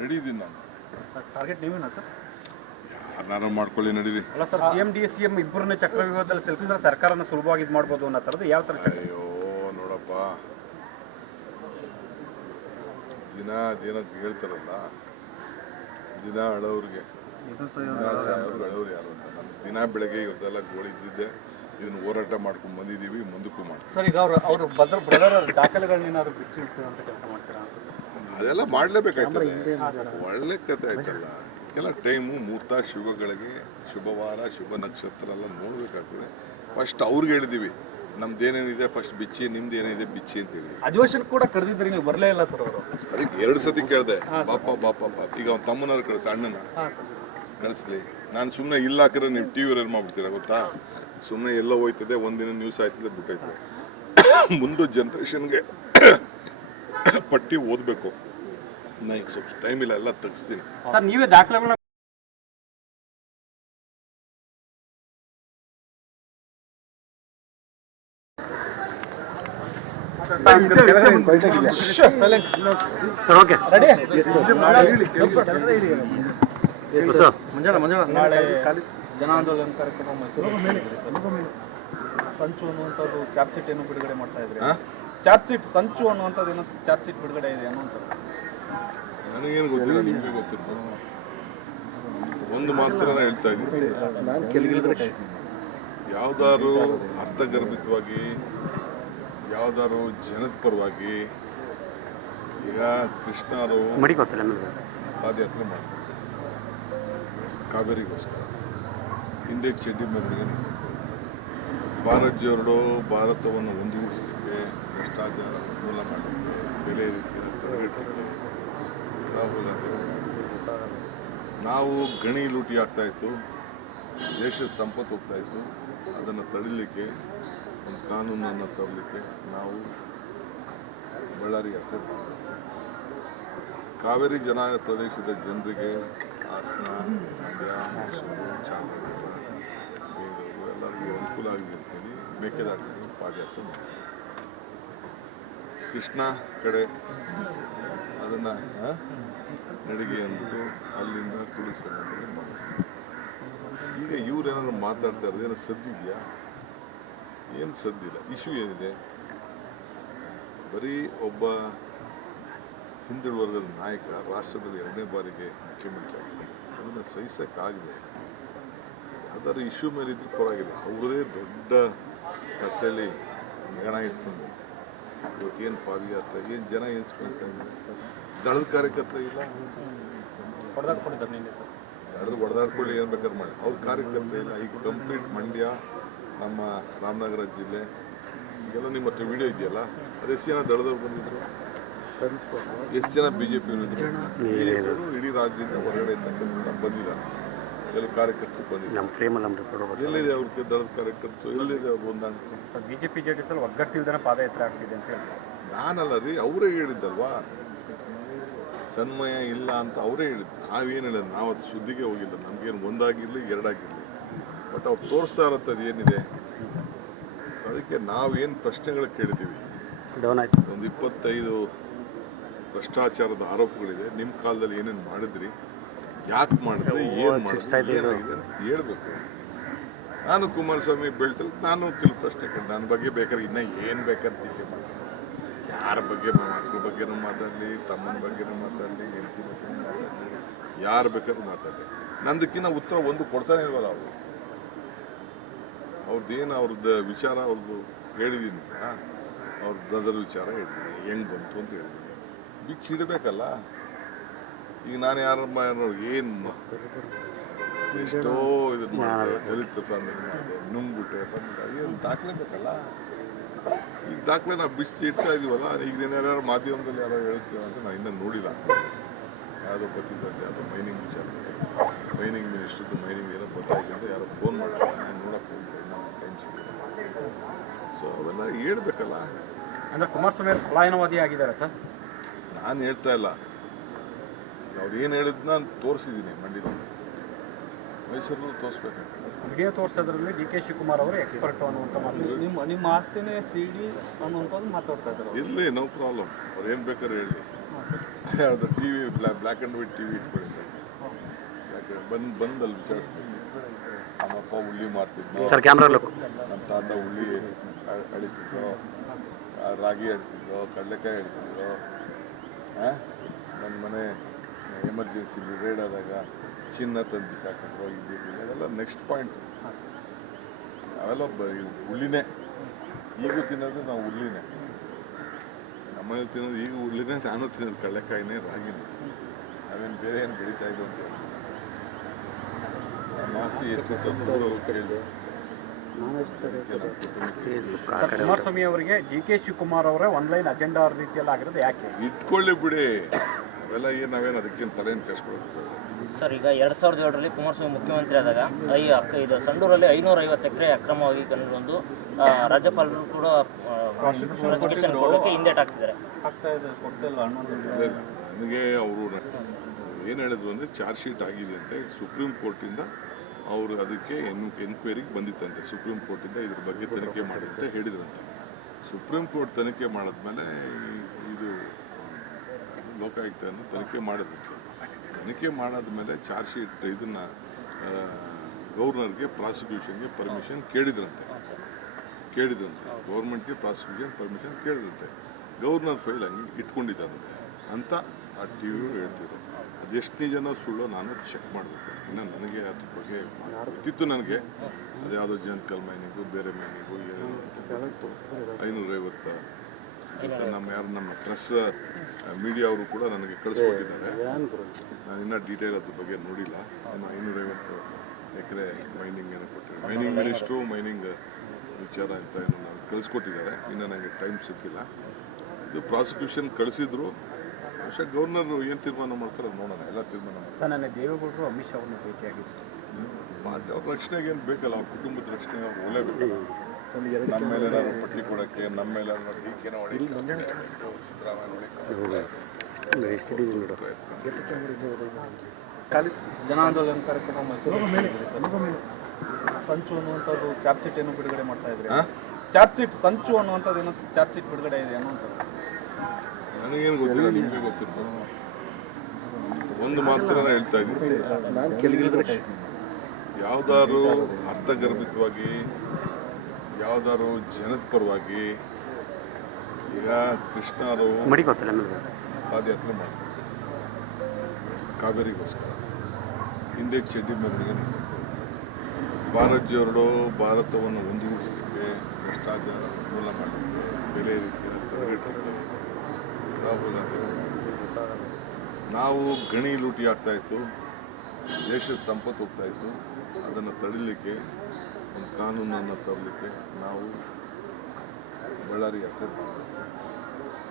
ನಡೀತೀನಿ ನಾನು. Target ನೀವೇನಾ sir? ಯಾರನ್ನಾರು ಮಾಡ್ಕೊಳ್ಳಿ ನಡೀರಿ. ಅಲ್ಲ ಸರ್, CM DCM ಇಬ್ಬರನ್ನೇ ಚಕ್ರವ್ಯೂಹದಲ್ಲಿ ಸಿಲುಕಿಸಿದ್ರೆ ಸರ್ಕಾರನ ಸುಲಭವಾಗಿ ಇದು ಮಾಡ್ಬೋದು ಅನ್ನೋ ಥರದ್ದು ಯಾವ ಥರ? ಅಯ್ಯೋ ನೋಡಪ್ಪ, ದಿನ ಅದೇನೋ ಹೇಳ್ತಾರಲ್ಲ, ದಿನ ಅಳೋರಿಗೆ ಅಳೋರು ಯಾರು ಅಂತ. ನಮ್ಮ ದಿನ ಬೆಳಗ್ಗೆ ಇವತ್ತೆಲ್ಲ ಗೋಳಿದ್ದಿದ್ದೆ, ಇದನ್ನು ಹೋರಾಟ ಮಾಡ್ಕೊಂಡು ಬಂದಿದ್ದೀವಿ, ಮುಂದಕ್ಕೂ ಮಾಡ್ತೀವಿ. ಸರ್, ಈಗ ಅವರು ಬ್ರದರ್ ದಾಖಲೆಗಳನ್ನೇನಾದ್ರು ಬಿಚ್ಚಿಟ್ಟು ಅಂತ ಕೆಲಸ ಮಾಡ್ತೀರಾ ಅಂತ ಸರ್? ಅದೆಲ್ಲ ಮಾಡಲೇಬೇಕಾಯ್ತದೆ. ಒಳ್ಳೆ ಕತೆ ಆಯ್ತಲ್ಲ. ಎಲ್ಲ ಟೈಮು ಮುಹೂರ್ತ ಶುಭಗಳಿಗೆ, ಶುಭವಾರ ಶುಭ ನಕ್ಷತ್ರ ಎಲ್ಲ ನೋಡಬೇಕಾಗ್ತದೆ. ಫಸ್ಟ್ ಅವ್ರಿಗೆ ಹೇಳಿದ್ದೀವಿ, ನಮ್ದೇನೇನಿದೆ ಫಸ್ಟ್ ಬಿಚ್ಚಿ, ನಿಮ್ದು ಏನಿದೆ ಬಿಚ್ಚಿ ಅಂತ ಹೇಳಿ. ಅಧಿವೇಶನ ಕೂಡ ಕರೆದಿದ್ರಿ, ನೀವು ಬರಲೇ ಇಲ್ಲ ಸರ್ ಅವರು. ಅದಕ್ಕೆ 2 ಸತಿ ಕೇಳಿದೆ, ಬಾಪ ಈಗ ಅವ್ನ ತಮ್ಮನಾರು ಕಳಿಸ್, ಅಣ್ಣನ ಕಳಿಸ್ಲಿ. ನಾನು ಸುಮ್ಮನೆ ಇಲ್ಲ ಹಾಕಿದ್ರೆ ನೀವು TV ಅವ್ರು ಏನು ಮಾಡ್ಬಿಡ್ತೀರಾ ಗೊತ್ತಾ? ಸುಮ್ಮನೆ ಎಲ್ಲ ಹೋಯ್ತದೆ, ಒಂದಿನ ನ್ಯೂಸ್ ಆಯ್ತದೆ, ಬಿಟ್ಟೈತದೆ. ಮುಂದೆ ಜನ್ರೇಷನ್ಗೆ ಪಟ್ಟಿ ಓದಬೇಕು. ನಾ ಈಗ ಸ್ವಲ್ಪ ಟೈಮ್ ಇಲ್ಲ, ಎಲ್ಲ ತೆಗಿಸ್ತೀನಿ ಸರ್. ನೀವೇ ದಾಖಲೆಗಳನ್ನ ನಾಳೆ ಜನ ಆಂದೋಲನ ಕಾರ್ಯಕ್ರಮ ಮೈಸೂರು ಸಂಚು ಅನ್ನುವಂಥದ್ದು ಚಾರ್ಜ್ ಶೀಟ್ ಏನು ಬಿಡುಗಡೆ ಮಾಡ್ತಾ ಇದ್ರಿ? ಚಾರ್ಜ್ ಶೀಟ್ ಸಂಚು ಅನ್ನುವಂಥದ್ದು ಏನೋ ಚಾರ್ಜ್ ಶೀಟ್ ಬಿಡುಗಡೆ ಇದೆ ಅನ್ನುವಂಥದ್ದು ನನಗೇನು ಗೊತ್ತಿಲ್ಲ, ನಿಮಗೆ ಗೊತ್ತಿಲ್ಲ. ಒಂದು ಮಾತ್ರ ಹೇಳ್ತಾ ಇದ್ದೀನಿ, ಯಾವ್ದಾದ್ರು ಅರ್ಥಗರ್ಭಿತವಾಗಿ, ಯಾವ್ದಾದ್ರು ಜನದ ಪರವಾಗಿ, ಈಗ ಕೃಷ್ಣರು ಪಾದಯಾತ್ರೆ ಮಾಡ್ತಾರೆ ಕಾವೇರಿಗೋಸ್ಕರ, ಹಿಂದೆ ಚಡ್ಡಿ ಮೆರವಣಿಗೆ ಭಾರತೀಯರು ಭಾರತವನ್ನು ಒಂದುಗೂಡಿಸಲಿಕ್ಕೆ, ಭ್ರಷ್ಟಾಚಾರ ನಿರ್ಮೂಲ ಮಾಡಲಿಕ್ಕೆ, ಬೆಲೆ ರೀತಿಯ ತಡೆಗಟ್ಟಲಿಕ್ಕೆ ರಾಹುಲ್ ಗಾಂಧಿ. ನಾವು ಗಣಿ ಲೂಟಿ ಆಗ್ತಾಯಿತ್ತು, ದೇಶದ ಸಂಪತ್ತು ಹೋಗ್ತಾಯಿತ್ತು. ಅದನ್ನು ತಡಿಲಿಕ್ಕೆ ಒಂದು ಕಾನೂನನ್ನು ತರಲಿಕ್ಕೆ ನಾವು ಬಳ್ಳಾರಿ ಯಾತ್ರೆ ಮಾಡ್ತೀವಿ. ಕಾವೇರಿ ಜನಾಂಗ ಪ್ರದೇಶದ ಜನರಿಗೆ ಹಾಸನ, ಮಂಡ್ಯ, ಮೈಸೂರು, ಚಾಮರಾಜನಗರ, ಬೆಂಗಳೂರು ಎಲ್ಲರಿಗೂ ಅನುಕೂಲ ಆಗಿದೆ ಅಂತೇಳಿ ಮೇಕೆದಾಟು ಪಾದಯಾತ್ರೆ ಮಾಡ್ತೀವಿ. ಕೃಷ್ಣ ಕಡೆ ಅದನ್ನು ನಡಿಗೆ ಅಂದ್ಬಿಟ್ಟು ಅಲ್ಲಿಂದ ಕುಡಿಸೋಣ ಮಾಡ್ತೀವಿ. ಈಗ ಇವ್ರೇನಾದ್ರು ಮಾತಾಡ್ತಾ ಇರೋದು ಏನೋ ಸದ್ದಿದೆಯಾ? ಏನು ಸದ್ದಿಲ್ಲ. ಇಶ್ಯೂ ಏನಿದೆ? ಬರೀ ಒಬ್ಬ ಹಿಂದುಳಿದ ವರ್ಗದ ನಾಯಕ ರಾಷ್ಟ್ರದಲ್ಲಿ 2ನೇ ಬಾರಿಗೆ ಮುಖ್ಯಮಂತ್ರಿ ಆಗಿದೆ. ಅದನ್ನು ಸಹಿಸೋಕ್ಕಾಗಿದೆ. ಯಾವ್ದಾದ್ರು ಇಶ್ಯೂ ಮೇಲೆ ಇದ್ರೂ ಪರವಾಗಿಲ್ಲ. ಅವ್ರದೇ ದೊಡ್ಡ ತಟ್ಟೆಯಲ್ಲಿ ಹೆಣ ಇಟ್ಕೊಂಡು ಇವತ್ತೇನು ಪಾದಯಾತ್ರೆ, ಏನು ಜನ ಏನು ಸ್ಪಂದಿಸ್ತಾ ಇದ್ದಾರೆ? ದಳದ ಕಾರ್ಯಕರ್ತರ ಇಲ್ಲ, ಹೊಡೆದಾಡ್ಕೊಳ್ಳಿ, ಏನು ಬೇಕಾದ್ರೆ ಮಾಡಿ. ಅವ್ರ ಕಾರ್ಯಕರ್ತ ಇಲ್ಲ. ಈಗ ಕಂಪ್ಲೀಟ್ ಮಂಡ್ಯ, ನಮ್ಮ ರಾಮನಗರ ಜಿಲ್ಲೆ, ಈಗೆಲ್ಲ ನಿಮ್ಮ ಹತ್ರ ವಿಡಿಯೋ ಇದೆಯಲ್ಲ, ಅದು ಎಷ್ಟು ಜನ ದಳದವ್ರು ಬಂದಿದ್ರು, ಎಷ್ಟು ಜನ BJP ಇದ್ರು, ಇಡೀ ರಾಜ್ಯದಿಂದ ಹೊರಗಡೆ ಬಂದಿದ್ದಾರೆ. ಕೆಲವು ಕಾರ್ಯಕರ್ತರು ಬಂದಿದ್ದಾರೆ. ಎಲ್ಲಿದೆ ಅವ್ರಿಗೆ ದಳದ ಕಾರ್ಯಕರ್ತರು? ಎಲ್ಲಿದೆ ಅವ್ರು ಹೊಂದಾಣಿಕೆ? BJP JDS ಅಲ್ಲಿ ಒಗ್ಗಟ್ಟಿಲ್ದೇ ಪಾದಯಾತ್ರೆ ಆಗ್ತಿದೆ ಅಂತ ಹೇಳಿ ನಾನಲ್ಲ ರೀ, ಅವರೇ ಹೇಳಿದ್ದಲ್ವಾ, ಸನ್ಮಯ ಇಲ್ಲ ಅಂತ ಅವರೇ ಹೇಳಿದ್ದು. ನಾವೇನು ಹೇಳಿದ್ರು? ನಾವು ಅದು ಸುದ್ದಿಗೆ ಹೋಗಿಲ್ಲ. ನಮಗೇನು ಒಂದಾಗಿರಲಿ ಎರಡಾಗಿರಲಿ, ಬಟ್ ಅವ್ರು ತೋರಿಸ್ತಾ ಇರತ್ತದು ಏನಿದೆ. ಅದಕ್ಕೆ ನಾವೇನು ಪ್ರಶ್ನೆಗಳು ಕೇಳಿದ್ದೀವಿ. ಒಂದು 25 ಭ್ರಷ್ಟಾಚಾರದ ಆರೋಪಗಳಿದೆ. ನಿಮ್ಮ ಕಾಲದಲ್ಲಿ ಏನೇನು ಮಾಡಿದ್ರಿ, ಯಾಕೆ ಮಾಡಿದ್ರಿ, ಏನು ಮಾಡಿದ್ರಿ, ಏನಾಗಿದೆ ಅಂತ ಹೇಳ್ಬೇಕು. ನಾನು ಕುಮಾರಸ್ವಾಮಿ ಬೆಲ್ಟಲ್ಲಿ ನಾನು ಕೆಲವು ಪ್ರಶ್ನೆ ಕೇಳಿ, ನನ್ನ ಬಗ್ಗೆ ಬೇಕಾದ್ರೆ ಇನ್ನೂ ಏನು ಬೇಕಾದ್ರೆ ಟೀಕೆ ಮಾಡ್ತೀನಿ. ಯಾರ ಬಗ್ಗೆ, ಮಕ್ಕಳ ಬಗ್ಗೆನೂ ಮಾತಾಡಲಿ, ತಮ್ಮನ ಬಗ್ಗೆನೂ ಮಾತಾಡಲಿ, ಹೆಂಡತಿ ಬಗ್ಗೆನೂ ಮಾತಾಡಲಿ, ಯಾರು ಬೇಕಾದ್ರೂ ಮಾತಾಡಲಿ. ನಂದಕ್ಕಿಂತ ಉತ್ತರ ಒಂದು ಕೊಡ್ತಾನೆ ಇಲ್ವಲ್ಲ ಅವರು. ಅವ್ರದ್ದೇನು ಅವ್ರದ್ದು ವಿಚಾರ ಅವ್ರದ್ದು ಹೇಳಿದ್ದೀನಿ. ಅವ್ರ ಬ್ರದರ್ ವಿಚಾರ ಹೇಳಿದ್ದೀನಿ, ಹೆಂಗೆ ಬಂತು ಅಂತ ಹೇಳಿದ್ದೀನಿ. ಬಿಚ್ಚಿ ಇಡಬೇಕಲ್ಲ. ಈಗ ನಾನು ಯಾರಮ್ಮ ಏನು ಎಷ್ಟೋ ಇದನ್ನು ಮಾಡಿದೆ, ದಲಿತ ತಂದ್ರೆ ಮಾಡಿದೆ, ನುಂಗ್ಬಿಟ್ಟೆ ಬಂದ್ಬಿಟ್ಟೆ, ಅದೇನು ದಾಖಲೆ ಬೇಕಲ್ಲ. ಈಗ ದಾಖಲೆ ನಾವು ಬಿಚ್ಚಿ ಇಡ್ತಾ ಇದೀವಲ್ಲ. ಈಗ ಯಾರು ಮಾಧ್ಯಮದಲ್ಲಿ ಯಾರೋ ಹೇಳ್ತೀವಿ ಅಂತ ನಾನು ಇನ್ನೂ ನೋಡಿಲ್ಲ. ಯಾವುದೋ ಗೊತ್ತಿದ್ದಂತೆ ಯಾವುದೋ ಮೈನಿಂಗ್ ವಿಚಾರ, ಮೈನಿಂಗ್ ಮಿನಿಸ್ಟ್ರದ್ದು ಮೈನಿಂಗ್ ಏನೋ ಗೊತ್ತಾಯ್ತು ಅಂತ ಯಾರೋ ಫೋನ್ ಮಾಡಿದ್ರೆ ನಾನು ನೋಡೋಕ್ಕೆ ಹೋಗ್ತೀನಿ, ನಮ್ಮ ಟೈಮ್ ಸಿಗುತ್ತೆ. ಸೊ ಅವೆಲ್ಲ ಹೇಳ್ಬೇಕಲ್ಲ. ಅಂದರೆ ಕುಮಾರಸ್ವಾಮಿ ಅವರು ಪಲಾಯನವಾದಿ ಆಗಿದ್ದಾರೆ ಸರ್? ನಾನು ಹೇಳ್ತಾ ಇಲ್ಲ, ಅವ್ರು ಏನು ಹೇಳಿದ್ನ ನಾನು ತೋರಿಸಿದ್ದೀನಿ. ಮಂಡ್ಯದಲ್ಲಿ, ಮೈಸೂರಲ್ಲಿ ತೋರಿಸ್ಬೇಕು. ವಿಡಿಯೋ ತೋರಿಸೋದ್ರಲ್ಲಿ DK ಶಿವಕುಮಾರ್ ಅವರು ಎಕ್ಸ್ಪರ್ಟ್ ಅನ್ನುವಂಥ ಮಾತು, ನಿಮ್ಮ ಆಸ್ತಿನೇ CD ಅನ್ನುವಂಥದ್ದು ಮಾತಾಡ್ತಾ ಇದ್ದಾರೆ. ಇರಲಿ, ನೋ ಪ್ರಾಬ್ಲಮ್. ಅವ್ರು ಏನು ಬೇಕಾದ್ರೆ ಹೇಳಿ. ಯಾವುದು T V black and white T V ಇಟ್ಕೊಂಡಿದ್ದೆ. ಬಂದಲ್ಲಿ ವಿಚಾರಿಸ್ತೀನಿ. ನಮ್ಮಪ್ಪ ಉಳ್ಳಿ ಮಾಡ್ತಿದ್ನು, ಸರ್ ಕ್ಯಾಮ್ರಾ ನಮ್ಮ ತಾತ ಉಳ್ಳಿ ಅಳಿತಿದ್ರು, ರಾಗಿ ಅಡ್ತಿದ್ರು, ಕಡಲೆಕಾಯಿ ಅಡ್ತಿದ್ರು. ನನ್ನ ಮನೆ ಎಮರ್ಜೆನ್ಸಿಲಿ ರೇಡ್ ಆದಾಗ ಚಿನ್ನ ತಂದು ಬಿಸಾಕಿದ್ರು, ಇಲ್ಲಿ ಅದೆಲ್ಲ ನೆಕ್ಸ್ಟ್ ಪಾಯಿಂಟ್. ಅವೆಲ್ಲ ಉಳ್ಳಿನೇ. ಈಗೂ ತಿನ್ನೋದು ನಾವು ಉಳ್ಳಿನೇ. ನಮ್ಮನೇಲಿ ತಿನ್ನೋದು ಈಗ ಉಳ್ಳಿನೇ, ನಾನು ತಿನ್ನೋದು ಕಡಲೆಕಾಯಿನೇ, ರಾಗಿನೇ. ನಾವೇನು ಬೇರೆ ಏನು ಬೆಳೀತಾ ಇದ್ದು ಅಂತ ಮಾಸಿ ಎಷ್ಟು ಕೇಳಿದೆ. ಸರ್, ಕುಮಾರಸ್ವಾಮಿ ಅವರಿಗೆ ಡಿ.ಕೆ. ಶಿವಕುಮಾರ್ ಅವರೇ ಆನ್ಲೈನ್ ಅಜೆಂಡಾ ರೀತಿಯಲ್ಲಿ ಆಗಿರೋದು ಯಾಕೆ? ಇಟ್ಕೊಳ್ಳಿ ಬಿಡಿ, ಅವೆಲ್ಲ ಏನು ನಾವೇನು ಅದಕ್ಕೇನು ತಲೆಯನ್ನು ಕೆಡಿಸ್ಕೊಳ್ಬೇಕು. ಸರ್, ಈಗ 2007ರಲ್ಲಿ ಕುಮಾರಸ್ವಾಮಿ ಮುಖ್ಯಮಂತ್ರಿ ಆದಾಗ ಇದು ಸಂಡೂರಲ್ಲಿ 550 ಎಕರೆ ಅಕ್ರಮವಾಗಿ ಕಂಡುಬಂದು ರಾಜ್ಯಪಾಲರು ಕೂಡ ಪ್ರಾಸಿಕ್ಯೂಷನ್ ಕೊಡೋಕ್ಕೆ ಹಿಂದೇಟ್ ಹಾಕ್ತಿದ್ದಾರೆ. ನನಗೆ ಅವರು ಏನು ಹೇಳಿದ್ರು ಅಂದರೆ ಚಾರ್ಜ್ ಶೀಟ್ ಆಗಿದೆ ಅಂತೆ. ಸುಪ್ರೀಂ ಕೋರ್ಟಿಂದ ಅವರು ಅದಕ್ಕೆ ಎನ್ಕ್ವೈರಿಗೆ ಬಂದಿತ್ತಂತೆ. ಸುಪ್ರೀಂ ಕೋರ್ಟಿಂದ ಇದ್ರ ಬಗ್ಗೆ ತನಿಖೆ ಮಾಡಿ ಅಂತ ಹೇಳಿದ್ರಂತೆ. ಸುಪ್ರೀಂ ಕೋರ್ಟ್ ತನಿಖೆ ಮಾಡಿದ್ಮೇಲೆ ಇದು ಲೋಕಾಯುಕ್ತವನ್ನು ತನಿಖೆ ಮಾಡಿದಂತೆ. ತನಿಖೆ ಮಾಡಾದ್ಮೇಲೆ ಚಾರ್ಜ್ ಶೀಟ್ ಇದನ್ನು ಗವರ್ನರ್ಗೆ ಪ್ರಾಸಿಕ್ಯೂಷನ್ಗೆ ಪರ್ಮಿಷನ್ ಕೇಳಿದ್ರಂತೆ. ಗೌರ್ಮೆಂಟ್ಗೆ ಪ್ರಾಸಿಕ್ಯೂಷನ್ ಪರ್ಮಿಷನ್ ಕೇಳಿದಂತೆ. ಗವರ್ನರ್ ಫೈಲ್ ಹಂಗೆ ಇಟ್ಕೊಂಡಿದ್ದಾರಂತೆ ಅಂತ ಆ ಟಿ ವಿ ಹೇಳ್ತಿದ್ರು. ಅದೆಷ್ಟು ನಿಜನೋ ಸುಳ್ಳೋ ನಾನು ಚೆಕ್ ಮಾಡಬೇಕು. ಇನ್ನು ನನಗೆ ಅದ್ರ ಬಗ್ಗೆ ಗೊತ್ತಿತ್ತು. ನನಗೆ ಅದ್ಯಾವುದೋ ಜಂತಕಲ್ ಮೈನಿಂಗು, ಬೇರೆ ಮೈನಿಂಗು 550 ನಮ್ಮ ಪ್ರೆಸ್ ಮೀಡಿಯಾ ಅವರು ಕೂಡ ನನಗೆ ಕಳಿಸ್ಕೊಟ್ಟಿದ್ದಾರೆ. ನಾನು ಇನ್ನೂ ಡೀಟೇಲ್ ಅದ್ರ ಬಗ್ಗೆ ನೋಡಿಲ್ಲ. ಇನ್ನು 550 ಎಕರೆ ಮೈನಿಂಗ್ ಏನೋ ಕೊಟ್ಟಿದ್ದಾರೆ. ಮೈನಿಂಗ್ ಮಿನಿಸ್ಟ್ರು ಮೈನಿಂಗ್ ವಿಚಾರ ಅಂತ ಏನೋ ನನಗೆ ಕಳಿಸ್ಕೊಟ್ಟಿದ್ದಾರೆ. ಇನ್ನು ನನಗೆ ಟೈಮ್ ಸಿಕ್ಕಿಲ್ಲ. ಇದು ಪ್ರಾಸಿಕ್ಯೂಷನ್ ಕಳಿಸಿದ್ರು. ಬಹುಶಃ ಗವರ್ನರ್ ಏನು ತೀರ್ಮಾನ ಮಾಡ್ತಾರೆ ನೋಡೋಣ. ಎಲ್ಲ ತೀರ್ಮಾನ ಮಾಡ್ತಾರೆ. ಸರ್, ನನ್ನ ದೇವೇಗೌಡರು ಅಮಿತ್ ಶಾ ಅವ್ರನ್ನ ಭೇಟಿಯಾಗಿತ್ತು. ಅವ್ರ ರಕ್ಷಣೆಗೆ ಏನು ಬೇಕಲ್ಲ, ಅವ್ರ ಕುಟುಂಬದ ರಕ್ಷಣೆಗೆ ಅವ್ರು ಒಳ್ಳೇಬೇಕಲ್ಲ. ನಮ್ಮ ಮೇಲೆ ಏನಾದ್ರು ಪಟ್ಟಿ ಕೊಡೋಕ್ಕೆ, ನಮ್ಮ ಮೇಲೆ ಡಿ.ಕೆ.ನ ಹೊಡಿಕ್ಕೆ, ಸಿದ್ದರಾಮಯ್ಯ ಜನ ಆಂದೋಲನ ಕಾರ್ಯಕ್ರಮ ಮೈಸೂರು ಸಂಚು ಅನ್ನುವಂಥದ್ದು ಚಾರ್ಜ್ ಶೀಟ್ ಏನು ಬಿಡುಗಡೆ ಮಾಡ್ತಾ ಇದ್ರೆ, ಚಾರ್ಜ್ ಶೀಟ್ ಸಂಚು ಅನ್ನುವಂಥದ್ದು ಏನೋ ಚಾರ್ಜ್ ಶೀಟ್ ಬಿಡುಗಡೆ ಇದೆ ಅನ್ನುವಂಥದ್ದು ನನಗೇನು ಗೊತ್ತಿಲ್ಲ, ನಿಮಗೆ ಗೊತ್ತಿರ್ಬೋದು. ಒಂದು ಮಾತ್ರ ಹೇಳ್ತಾ ಇದ್ದೀನಿ, ಯಾವುದಾದ್ರು ಅರ್ಥಗರ್ಭಿತವಾಗಿ, ಯಾವುದಾದ್ರು ಜನದ ಪರವಾಗಿ, ಈಗ ಕೃಷ್ಣರು ಪಾದಯಾತ್ರೆ ಮಾಡ್ತಾರೆ ಕಾವೇರಿಗೋಸ್ಕರ, ಹಿಂದೆ ಚಡ್ಡಿ ಮೆರವಣಿಗೆ ಮಾಡ್ತಾರೆ. ಭಾರತೀಯರು ಭಾರತವನ್ನು ಒಂದುಗೂಡಿಸಲಿಕ್ಕೆ ಭ್ರಷ್ಟಾಚಾರ ನಿರ್ಮೂಲನೆ ಮಾಡಲಿಕ್ಕೆ, ಬೇರೆ ರೀತಿಯ ತಡೆಗಟ್ಟಲಿಕ್ಕೆ ರಾಹುಲ್ ನಾವು ಗಣಿ ಲೂಟಿ ಆಗ್ತಾಯಿತ್ತು, ದೇಶದ ಸಂಪತ್ತು ಹೋಗ್ತಾಯಿತ್ತು. ಅದನ್ನು ತಡಿಲಿಕ್ಕೆ ಒಂದು ಕಾನೂನನ್ನು ತರಲಿಕ್ಕೆ ನಾವು ಬಳ್ಳಾರಿ ಯಾತ್ರೆ ಮಾಡಿದ್ವಿ.